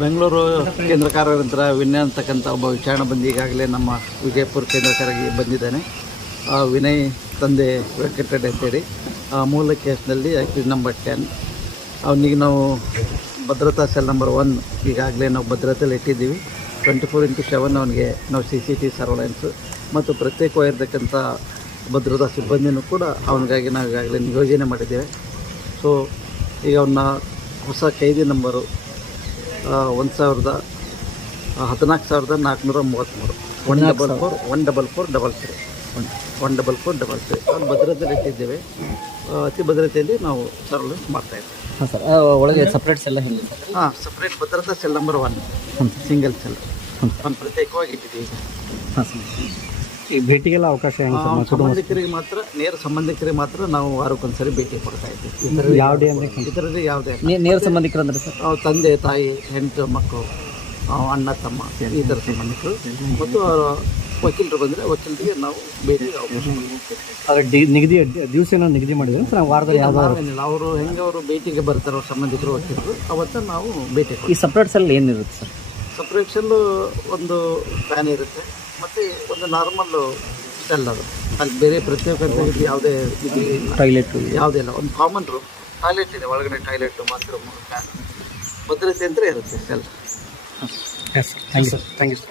ಬೆಂಗಳೂರು ಕೇಂದ್ರ ಕಾರ್ಯತಂತ್ರ ವಿನಯ್ ಅಂತಕ್ಕಂಥ ಒಬ್ಬ ವಿಚಾರಣೆ ಬಂದು ಈಗಾಗಲೇ ನಮ್ಮ ವಿಜಯಪುರ ಕೇಂದ್ರ ಕಾರ್ಯಕ್ಕೆ ಬಂದಿದ್ದಾನೆ. ವಿನಯ್ ತಂದೆ ವೆಂಕಟರೆಡ್ಡಿ ಅಂತೇಳಿ ಮೂಲ ಕೇಸ್ನಲ್ಲಿ ಆ್ಯಕ್ಟಿವ್ ನಂಬರ್ 10. ಅವನಿಗೆ ನಾವು ಭದ್ರತಾ ಸೆಲ್ ನಂಬರ್ 1 ಈಗಾಗಲೇ ನಾವು ಭದ್ರತೆಯಲ್ಲಿ ಇಟ್ಟಿದ್ದೀವಿ. 24x7 ಅವನಿಗೆ ನಾವು CCTV ಸರ್ವಲೆನ್ಸು ಮತ್ತು ಪ್ರತ್ಯೇಕವಾಗಿರ್ತಕ್ಕಂಥ ಭದ್ರತಾ ಸಿಬ್ಬಂದಿನೂ ಕೂಡ ಅವನಿಗಾಗಿ ನಾವು ಈಗಾಗಲೇ ನಿಯೋಜನೆ ಮಾಡಿದ್ದೇವೆ. ಸೊ ಈಗ ಅವನ್ನ ಹೊಸ ಕೈದಿ ನಂಬರು 14,433 14443 ಅವ್ನು ಭದ್ರತೆಯಲ್ಲಿ ಇಟ್ಟಿದ್ದೇವೆ. ಅತಿ ಭದ್ರತೆಯಲ್ಲಿ ನಾವು ಸರ್ವಲೆನ್ಸ್ ಮಾಡ್ತಾಯಿದ್ದೇವೆ. ಹಾಂ ಸರ್, ಒಳಗೆ ಸಪ್ರೇಟ್ ಸೆಲ್ಲ ಹೇಳಿ ಸರ್? ಹಾಂ, ಸಪ್ರೇಟ್ ಭದ್ರತಾ ಸೆಲ್ ನಂಬರ್ 1 ಸಿಂಗಲ್ ಸೆಲ್ ಅವ್ನು ಪ್ರತ್ಯೇಕವಾಗಿ ಇಟ್ಟಿದ್ದೀವಿ. ಈಗ ಹಾಂ ಸರ್, ಈ ಭೇಟಿಗೆಲ್ಲ ಅವಕಾಶ ಸಂಬಂಧಿಕರಿಗೆ ಮಾತ್ರ, ನೇರ ಸಂಬಂಧಿಕರಿಗೆ ಮಾತ್ರ ನಾವು ವಾರಕ್ಕೊಂದ್ಸರಿ ಭೇಟಿ ಕೊಡ್ತಾ ಇದ್ದೀವಿ. ಯಾವುದೇ ಅಂದರೆ ಇದರಲ್ಲಿ ಯಾವುದೇ ನೇರ ಸಂಬಂಧಿಕರು ಅಂದರೆ ಸರ್? ತಂದೆ ತಾಯಿ, ಹೆಂಡತಿ ಮಕ್ಕಳು, ಅಣ್ಣ ತಮ್ಮ, ಈ ಥರ ಸಂಬಂಧಿಕರು ಮತ್ತು ವಕೀಲರು ಬಂದರೆ ವಕೀಲರಿಗೆ ನಾವು ಭೇಟಿ ಅದರ ನಿಗದಿ ದಿವಸ ನಿಗದಿ ಮಾಡಿದ್ರೆ ಸರ್ ವಾರದಲ್ಲಿ ಏನಿಲ್ಲ. ಅವರು ಹೆಂಗೆ ಅವರು ಭೇಟಿಗೆ ಬರ್ತಾರೋ ಸಂಬಂಧಿಕರು ವಕೀಲರು ಅವತ್ತು ನಾವು ಭೇಟಿ ಈ ಸಪ್ರೇಟ್ ಸೆಲ್ ಏನಿರುತ್ತೆ ಸರ್? ಸಪ್ರೇಟ್ ಸೆಲ್ಲು ಒಂದು ಫ್ಯಾನ್ ಇರುತ್ತೆ ಮತ್ತು ಒಂದು ನಾರ್ಮಲ್ಲು ಸೆಲ್ ಅದು. ಅಲ್ಲಿ ಬೇರೆ ಪ್ರತ್ಯೇಕ ಯಾವುದೇ ಇದು ಟಾಯ್ಲೆಟ್ ಯಾವುದೇ ಇಲ್ಲ. ಒಂದು ಕಾಮನ್ ರೂಮ್, ಟಾಯ್ಲೆಟ್ ಇದೆ ಒಳಗಡೆ, ಟಾಯ್ಲೆಟು, ಬಾತ್ರೂಮ್, ಫ್ಯಾನ್, ಭದ್ರತೆ ಅಂತ ಇರುತ್ತೆ cell. Thank you sir. Thank you sir.